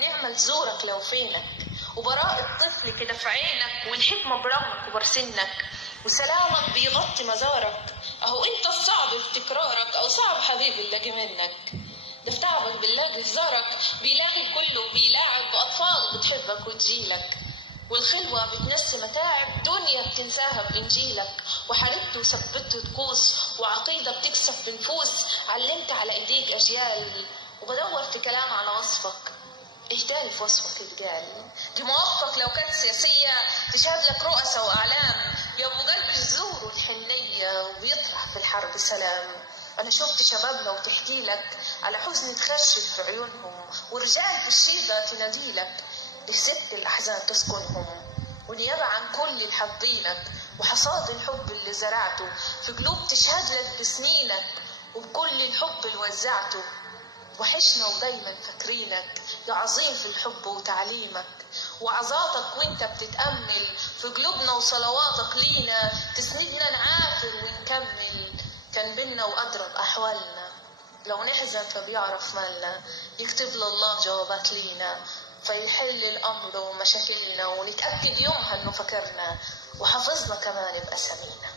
والنعمة تزورك لو فينك، وبراءة طفل كده في عينك، والحكمة برغمك وبر سنك، وسلامك بيغطي مزارك. اهو انت الصعب في تكرارك، او صعب حبيبي نلاقي منك. ده في تعبك بنلاقي هزارك، بيلاقي الكل وبيلاعب بأطفال بتحبك وتجيلك. والخلوة بتنسي متاعب دنيا بتنساها بإنجيلك، وحاربت وثبت طقوس وعقيدة بتكسب بنفوس، علمت على إيديك أجيال. وبدور في كلام على وصفك، ايه تاني في وصفك يتقال؟ دي مواقفك لو كانت سياسية تشهد لك رؤساء وأعلام، يا أبو قلب الزور والحنية وبيطرح في الحرب سلام. أنا شفت شبابنا وتحكي لك على حزن تخشب في عيونهم، ورجال في الشيبة تناديلك، دي ست الأحزان تسكنهم. ونيابة عن كل الحاضينك وحصاد الحب اللي زرعته في قلوب تشهد لك بسنينك، وبكل الحب اللي وزعته. وحشنا ودايما فاكرينك يا عظيم في الحب وتعليمك، وعظاتك وانت بتتأمل في قلوبنا، وصلواتك لينا تسندنا نعافر ونكمل. كان بينا وأدرى بأحوالنا، لو نحزن فبيعرف مالنا، يكتب لله جوابات لينا، فيحل الأمر ومشاكلنا، ونتأكد يومها انه فكرنا وحافظنا كمان بأسامينا.